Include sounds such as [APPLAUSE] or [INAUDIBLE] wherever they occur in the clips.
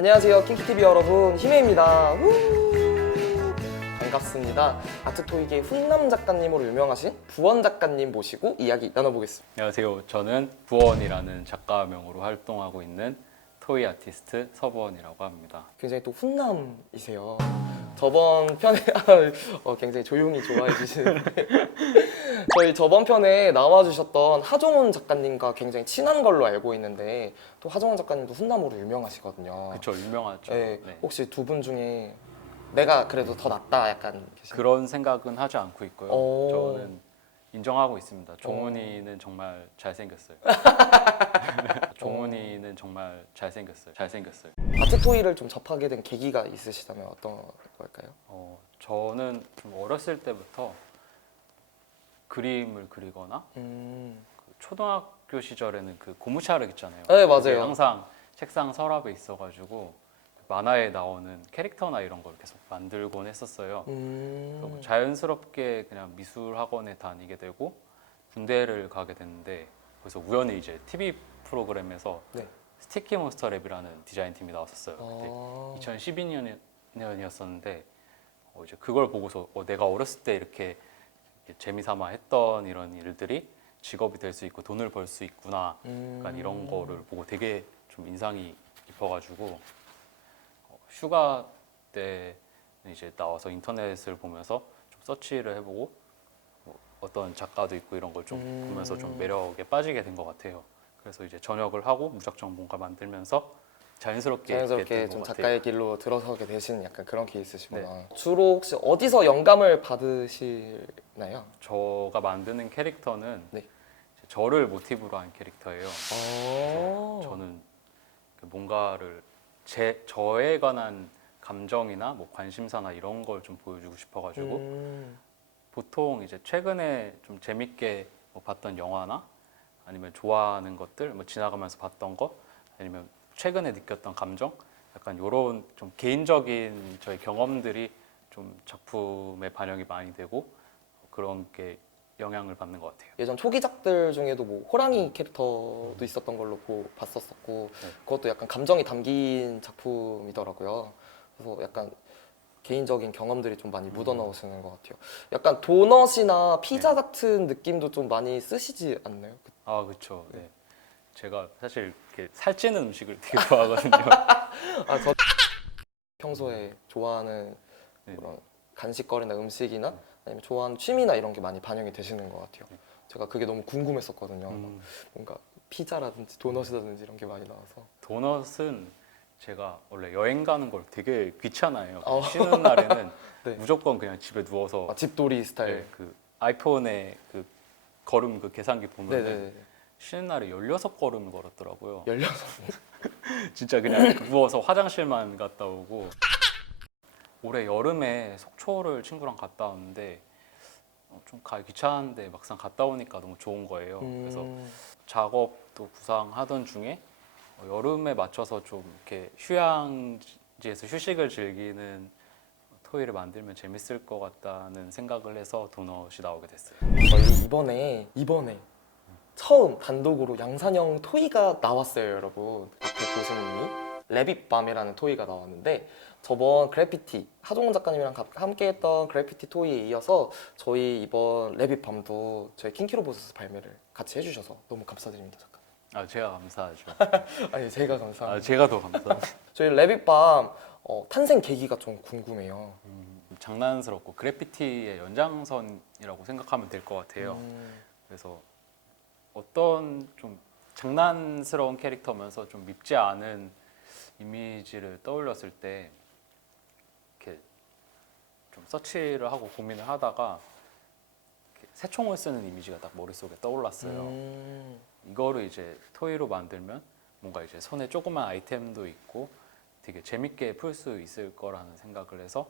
안녕하세요 킹키TV 여러분 희매입니다 우! 반갑습니다 아트토이계 훈남 작가님으로 유명하신 부원 작가님 모시고 이야기 나눠보겠습니다 안녕하세요. 저는 부원이라는 작가명으로 활동하고 있는 토이 아티스트 서부원이라고 합니다. 굉장히 또 훈남이세요 저번 편에 [LAUGHS] 어, 굉장히 조용히 좋아해 주시는데 [LAUGHS] 저희 저번 편에 나와주셨던 하종훈 작가님과 굉장히 친한 걸로 알고 있는데 또 하종훈 작가님도 훈남으로 유명하시거든요 그쵸 유명하죠. 네, 네. 혹시 두 분 중에 내가 그래도 더 낫다 약간 계신 그런 생각은 하지 않고 있고요. 오. 저는 인정하고 있습니다. 종훈이는 정말 잘생겼어요. [LAUGHS] 종훈이는 정말 잘생겼어요. 잘생겼어요. 아트토이를 좀 접하게 된 계기가 있으시다면 어떤 걸까요? 어, 저는 좀 어렸을 때부터 그림을 그리거나 음, 그 초등학교 시절에는 그 고무차력 있잖아요. 네, 맞아요. 그게 항상 책상 서랍에 있어가지고 만화에 나오는 캐릭터나 이런 걸 계속 만들곤 했었어요. 그래서 뭐 음, 자연스럽게 그냥 미술 학원에 다니게 되고 군대를 가게 됐는데 그래서 우연히 이제 TV 프로그램에서 네. 스티키 몬스터 랩이라는 디자인 팀이 나왔었어요. 그때 아, 2012년이었었는데 어, 이제 그걸 보고서 어, 내가 어렸을 때 이렇게, 이렇게 재미삼아 했던 이런 일들이 직업이 될 수 있고 돈을 벌 수 있구나. 음, 약간 이런 거를 보고 되게 좀 인상이 깊어가지고 어, 휴가 때 이제 나와서 인터넷을 보면서 좀 서치를 해보고 뭐 어떤 작가도 있고 이런 걸좀 음. 보면서 좀 매력에 빠지게 된 것 같아요. 그래서 이제 전역을 하고 무작정 뭔가 만들면서 자연스럽게 자연스럽게 좀. 작가의 길로 들어서게 되신 약간 그런 케이스시구나. 네. 주로 혹시 어디서 영감을 받으시나요? 저가 만드는 캐릭터는 네. 이제 저를 모티브로 한 캐릭터예요. 어, 저는 그 뭔가를 제 저에 관한 감정이나 뭐 관심사나 이런 걸 좀 보여주고 싶어가지고 음, 보통 이제 최근에 좀 재밌게 뭐 봤던 영화나 아니면 좋아하는 것들 뭐 지나가면서 봤던 거 아니면 최근에 느꼈던 감정 약간 이런 좀 개인적인 저의 경험들이 좀 작품에 반영이 많이 되고 그런 게 영향을 받는 것 같아요. 예전 초기작들 중에도 뭐 호랑이 캐릭터도 있었던 걸로 보, 봤었었고 네. 그것도 약간 감정이 담긴 작품이더라고요. 그래서 약간 개인적인 경험들이 좀 많이 묻어 넣으시는 것 같아요. 약간 도넛이나 피자 네. 같은 느낌도 좀 많이 쓰시지 않나요? 아 그렇죠. 네. 제가 사실 이렇게 살찌는 음식을 되게 좋아하거든요. [LAUGHS] 아, 저 평소에 좋아하는 네. 그런 간식거리나 음식이나 아니면 좋아하는 취미나 이런 게 많이 반영이 되시는 것 같아요. 제가 그게 너무 궁금했었거든요. 음, 뭔가 피자라든지 도넛이라든지 이런 게 많이 나와서. 도넛은 제가 원래 여행 가는 걸 되게 귀찮아해요. 어. 쉬는 날에는 [LAUGHS] 네. 무조건 그냥 집에 누워서 아, 집돌이 스타일. 네, 그 아이폰에 그 걸음 그 계산기 보면 네네네. 쉬는 날에 16걸음을 걸었더라고요. 열려서. [LAUGHS] 진짜 그냥 누워서 화장실만 갔다 오고 올해 여름에 속초를 친구랑 갔다 왔는데 어, 좀 가기 귀찮은데 막상 갔다 오니까 너무 좋은 거예요. 그래서 음, 작업도 구상하던 중에 어, 여름에 맞춰서 좀 이렇게 휴양지에서 휴식을 즐기는 토이를 만들면 재밌을 것 같다는 생각을 해서 도넛이 나오게 됐어요. 저희 이번에 이번에 처음 단독으로 양산형 토이가 나왔어요, 여러분. 앞에 보시는 분이 레빗밤이라는 토이가 나왔는데 저번 그래피티 하종훈 작가님이랑 가- 함께했던 그래피티 토이에 이어서 저희 이번 레빗밤도 저희 킹키로보스에서 발매를 같이 해주셔서 너무 감사드립니다. 아 제가 감사하죠. [LAUGHS] 아니 제가 감사합니다. 아 제가 더 감사합니다. [LAUGHS] 저희 레빗밤 어, 탄생 계기가 좀 궁금해요. 음, 장난스럽고 그래피티의 연장선이라고 생각하면 될 것 같아요. 음, 그래서 어떤 좀 장난스러운 캐릭터면서 좀 밉지 않은 이미지를 떠올렸을 때 이렇게 좀 서치를 하고 고민을 하다가 이렇게 새총을 쓰는 이미지가 딱 머릿속에 떠올랐어요. 음, 이거를 이제 토이로 만들면 뭔가 이제 손에 조그만 아이템도 있고 되게 재밌게 풀 수 있을 거라는 생각을 해서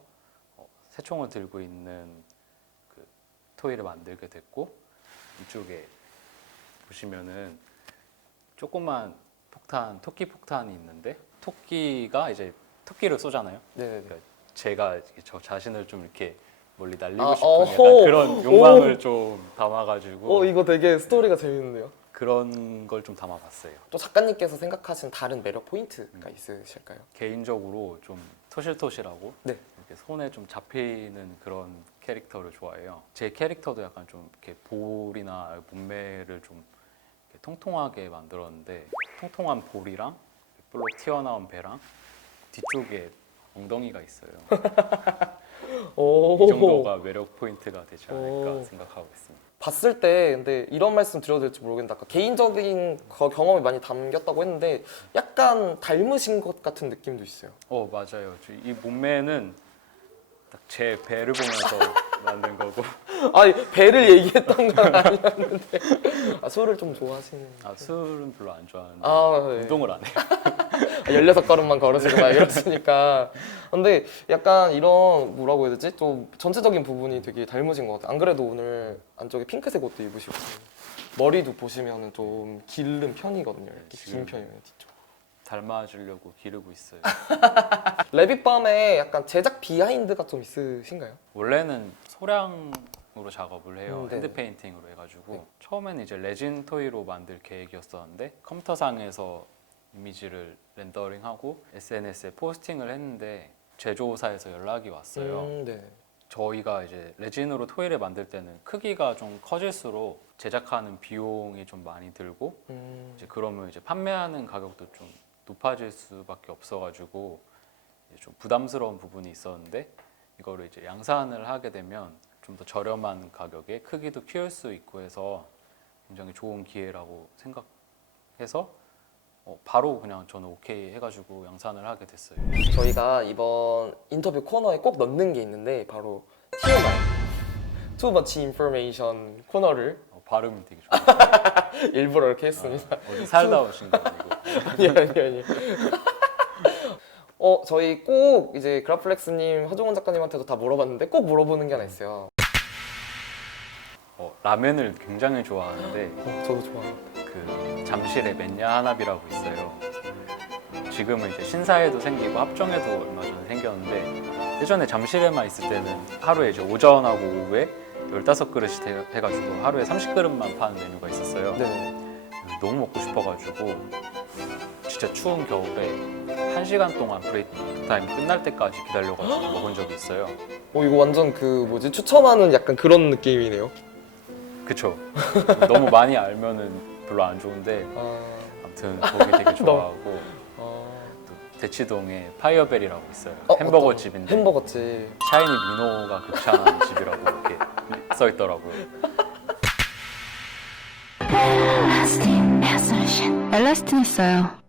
어, 새총을 들고 있는 그 토이를 만들게 됐고 이쪽에 보시면은 조그만 폭탄, 토끼 폭탄이 있는데 토끼가 이제 토끼를 쏘잖아요. 네네네. 그러니까 제가 저 자신을 좀 이렇게 멀리 날리고 아, 싶은 어허. 약간 그런 욕망을 좀 담아가지고 어 이거 되게 스토리가 재밌는데요. 그런 걸 좀 담아봤어요. 또 작가님께서 생각하시는 다른 매력 포인트가 있으실까요? 개인적으로 좀 토실토실하고 네. 이렇게 손에 좀 잡히는 그런 캐릭터를 좋아해요. 제 캐릭터도 약간 좀 이렇게 볼이나 몸매를 좀 통통하게 만들었는데 통통한 볼이랑 볼록 튀어나온 배랑 뒤쪽에 엉덩이가 있어요. [LAUGHS] 오. 이 정도가 매력 포인트가 되지 않을까 오. 생각하고 있습니다. 봤을 때 근데 이런 말씀 드려도 될지 모르겠는데 아까 개인적인 거- 경험이 많이 담겼다고 했는데 약간 닮으신 것 같은 느낌도 있어요. 어 맞아요. 저이 몸매는 딱 제 배를 보면서 [LAUGHS] 만든 거고 [LAUGHS] 아니 배를 얘기했던 건 아니었는데 아, 술을 좀 좋아하시는 아, 술은 별로 안 좋아하는데 아, 네. 운동을 안 해요. [LAUGHS] 16걸음만 걸으시고 막 이러시니까 근데 약간 이런 뭐라고 해야 되지? 좀 전체적인 부분이 되게 닮으신 것 같아요 안 그래도 오늘 안쪽에 핑크색 옷도 입으시고 머리도 보시면 좀 길른 편이거든요 이렇게 긴 지금. 편이에요 뒤쪽 닮아주려고 기르고 있어요. [LAUGHS] 레빗밤에 약간 제작 비하인드가 좀 있으신가요? 원래는 소량으로 작업을 해요. 음, 네. 핸드 페인팅으로 해가지고 네. 처음에는 이제 레진 토이로 만들 계획이었었는데 컴퓨터상에서 이미지를 렌더링하고 SNS에 포스팅을 했는데 제조사에서 연락이 왔어요. 음, 네. 저희가 이제 레진으로 토이를 만들 때는 크기가 좀 커질수록 제작하는 비용이 좀 많이 들고 음, 이제 그러면 이제 판매하는 가격도 좀 높아질 수밖에 없어가지고 좀 부담스러운 부분이 있었는데 이거를 이제 양산을 하게 되면 좀 더 저렴한 가격에 크기도 키울 수 있고 해서 굉장히 좋은 기회라고 생각해서 어, 바로 그냥 저는 오케이 해가지고 양산을 하게 됐어요. 저희가 이번 인터뷰 코너에 꼭 넣는 게 있는데 바로 TMI Too Much Information 코너를 어, 발음이 되게 좋아요. [LAUGHS] 일부러 이렇게 했습니다 어디 살다 오신 거 아니고 [LAUGHS] 아니 아니 아니. 어 저희 꼭 이제 그라플렉스님 하종원 작가님한테도 다 물어봤는데 꼭 물어보는 게 하나 있어요. 어, 라면을 굉장히 좋아하는데 어, 저도 좋아해요. 그 잠실에 맨야 하나비라고 있어요. 지금은 이제 신사에도 생기고 합정에도 얼마 전에 생겼는데 예전에 잠실에만 있을 때는 하루에 이제 오전하고 오후에 15그릇이 돼- 해가지고 하루에 30그릇만 파는 메뉴가 있었어요. 네. 너무 먹고 싶어가지고 진짜 추운 겨울에 1시간 동안 브레이크 타임 끝날 때까지 기다려가지고 [GASPS] 먹은 적이 있어요. 어 이거 완전 그 뭐지 추천하는 약간 그런 느낌이네요. 그쵸? 너무 많이 알면은 별로 안 좋은데 아, 아무튼 거기 되게 [LAUGHS] 좋아하고 아. 또 대치동에 파이어벨이라고 있어요. 어, 햄버거 어떤- 집인데 햄버거 집. 샤이니 민호가 극찬하는 [LAUGHS] 집이라고 이렇게 써 있더라고요. 엘라스틴 있어요.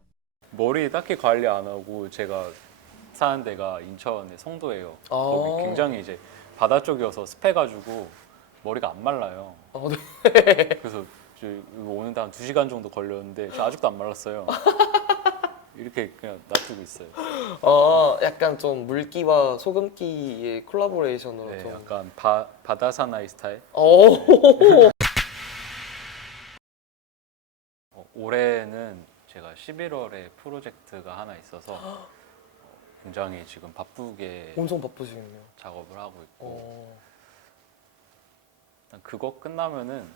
머리 딱히 관리 안 하고 제가 사는 데가 인천의 송도예요. 거기 아. 굉장히 이제 바다 쪽이어서 습해가지고 머리가 안 말라요. 어, 네. [LAUGHS] 그래서 저 오는데 한 2시간 정도 걸렸는데 저 아직도 안 말랐어요. [LAUGHS] 이렇게 그냥 놔두고 있어요. 아 약간 좀 물기와 소금기의 콜라보레이션으로 네, 좀. 약간 바, 바다 사나이 스타일. 오. [LAUGHS] 어, 올해는 제가 11월에 프로젝트가 하나 있어서 어, 굉장히 지금 바쁘게 엄청 바쁘시겠네요. 작업을 하고 있고 어. 일단 그거 끝나면은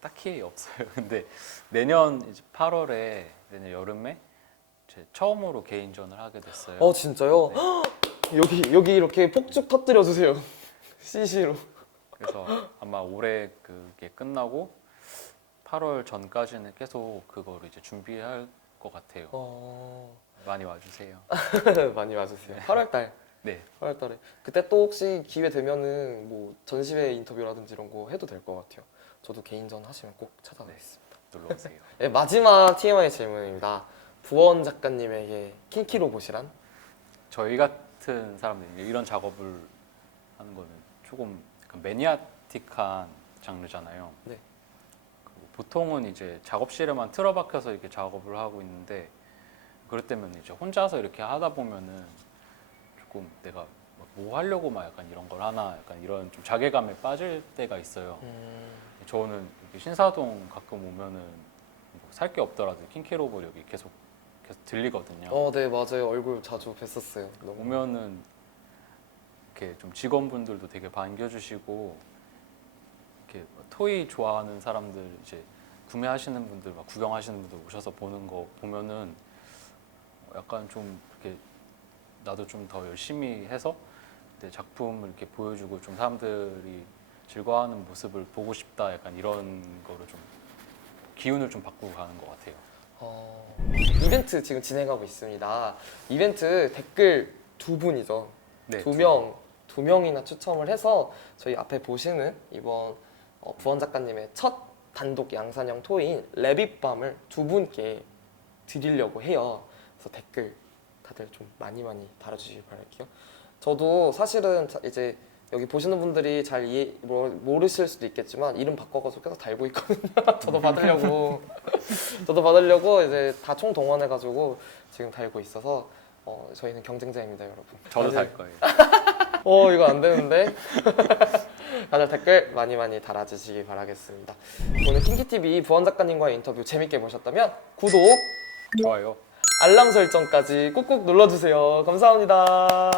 딱히 없어요. [LAUGHS] 근데 내년 이제 8월에 내년 여름에 제 처음으로 개인전을 하게 됐어요. 어 진짜요? 네. [GASPS] 여기 여기 이렇게 폭죽 터뜨려 주세요. [LAUGHS] CC로. 그래서 아마 올해 그게 끝나고 8월 전까지는 계속 그거를 이제 준비할 것 같아요. 어. 많이 와주세요. [LAUGHS] 많이 와주세요. 8월 달. 네, 8월 달에. 그때 또 혹시 기회 되면은 뭐 전시회 인터뷰라든지 이런 거 해도 될 것 같아요. 저도 개인전 하시면 꼭 찾아가겠습니다. 놀러 오세요. [LAUGHS] 네, 마지막 TMI 질문입니다. 부원 작가님에게 kinky 로봇이란? 저희 같은 사람들이 이런 작업을 하는 거는 조금 약간 매니아틱한 장르잖아요. 네. 보통은 이제 작업실에만 틀어박혀서 이렇게 작업을 하고 있는데 그럴 때면 이제 혼자서 이렇게 하다 보면은 조금 내가 막뭐 하려고 막 약간 이런 걸 하나 약간 이런 좀 자괴감에 빠질 때가 있어요. 음, 저는 이렇게 신사동 가끔 오면은 뭐 살게 없더라도 킹키로봇 여기 계속 계속 들리거든요. 어, 네 맞아요. 얼굴 자주 뵀었어요. 너무. 오면은 이렇게 좀 직원분들도 되게 반겨주시고 이렇게 뭐 토이 좋아하는 사람들 이제 구매하시는 분들, 막 구경하시는 분들 오셔서 보는 거 보면은 약간 좀 이렇게 나도 좀 더 열심히 해서 내 작품을 이렇게 보여주고 좀 사람들이 즐거워하는 모습을 보고 싶다. 약간 이런 거를 좀 기운을 좀 바꾸고 가는 것 같아요. 어, 이벤트 지금 진행하고 있습니다. 이벤트 댓글 두 분이죠. 네, 두 명, 두 명이나 추첨을 해서 저희 앞에 보시는 이번 어, 부원 작가님의 첫 단독 양산형 토이인 레빗밤을 두 분께 드리려고 해요. 그래서 댓글 다들 좀 많이 많이 달아주시길 바랄게요. 저도 사실은 자- 이제 여기 보시는 분들이 잘 이해 모- 모르실 수도 있겠지만 이름 바꿔가지고 계속 달고 있거든요. [LAUGHS] 저도 받으려고 저도 받으려고 이제 다 총 동원해가지고 지금 달고 있어서 어, 저희는 경쟁자입니다, 여러분. 저도 다들- 살 거예요. [LAUGHS] 어 이거 안 되는데? [LAUGHS] 다들 댓글 많이 많이 달아주시기 바라겠습니다. 오늘 킹키TV 부원 작가님과 의 인터뷰 재밌게 보셨다면 구독 좋아요. 알람 설정까지 꾹꾹 눌러주세요. 감사합니다